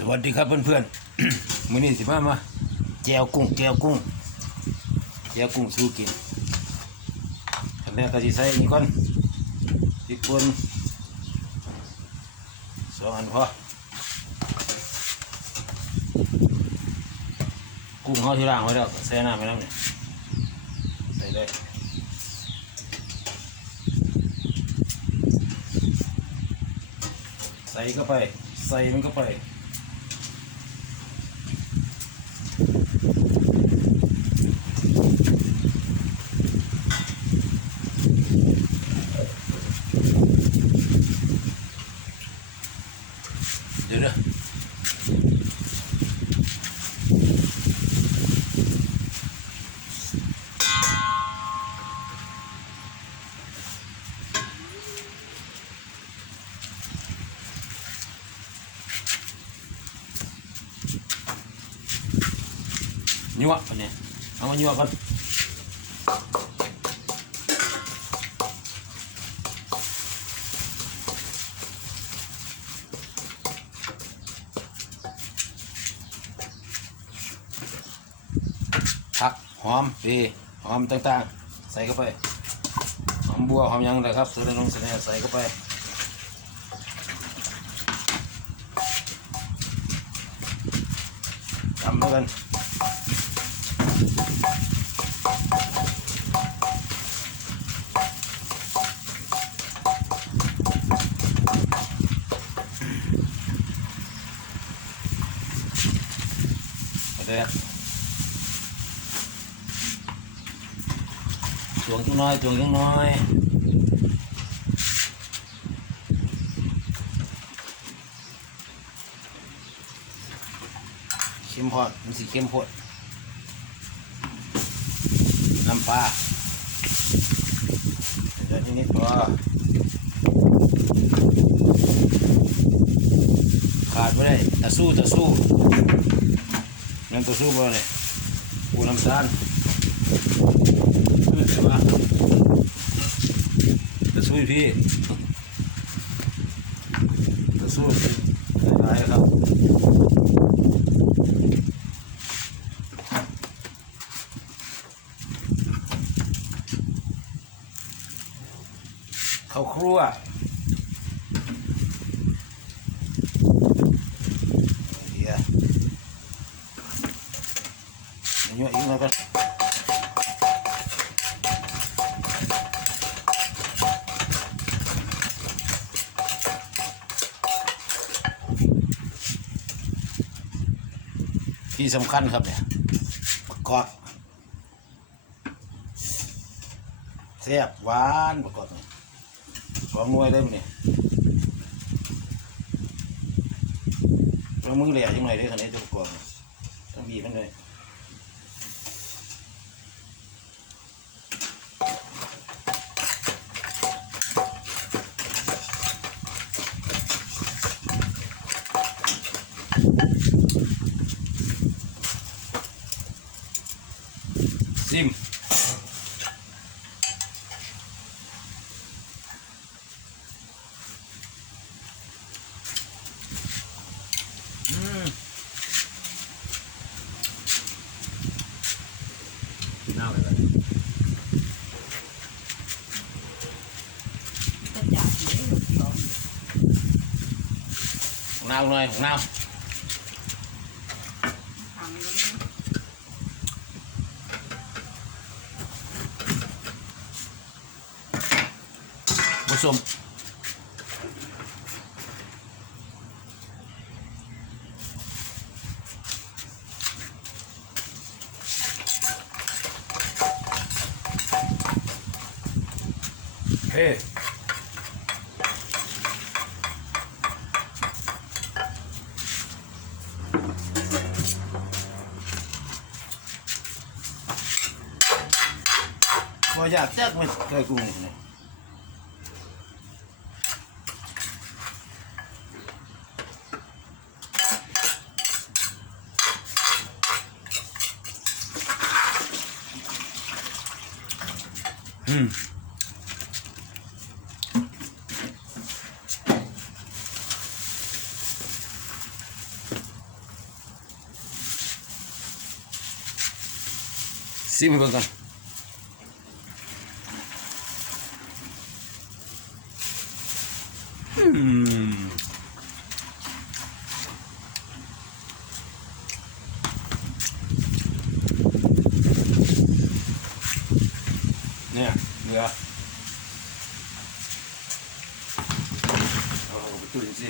สวัสดีครับเพื่อนๆ มื้อนี้สิมามาแจวกุ้งแจวกุ้งแจวกุ้งสู้กินอันแรกก็สิใส่นี่ก่อนพริกป่นสองอันพอกุ้งเขาที่ล้างไว้แล้วใส่น้ำไปน้ำเนี่ยใส่เลยใส่เข้าไป ใส่มันเข้าไป เดี๋ยวนะยั่วไปเนี่ยเอามายั่วก่อนผักห อมดีหอมต่างๆ ใส่เข้าไปหอมบัวหอมยังนะครับส่วนลงเสนอใส่เข้าไปทำแล้วกันไปเลย จวงจังน้อยจวงจังน้อยเข้มพอดมันสีเข้มพอดน้ำปลาเดี๋ยวนิดๆพอขาดไม่ได้ตะสู้ตะสู้น้ำตะสู้บ่เลยปูน้ำตาล เออใช่ปะตะสู้อีกพี่ตะสู้อะไรครับเขาครัวเดี๋ยวเยอะอีกแล้วกัน ที่สำคัญครับเนี่ยประกอบแซ่บหวานประกอบเนี่ยสองหน่วยได้มั้ยเนี่ยตัวมือเหลี่ยยังไงด้วยคันนี้จุกกวาต้องบีบมันเลย ซิมน่าไปเลย ก็จับอยู่ในหลวง ของน้าหน่อยของน้า ทำแล้วมัน ผสมเฮ้บ่อยากแจ๊กมันเคยกุ้งนี่น Hum. Sim, vou botar. Hum. เบิ่งกันอืมเนี่ยเหลือเอาไปตู้ดิสิ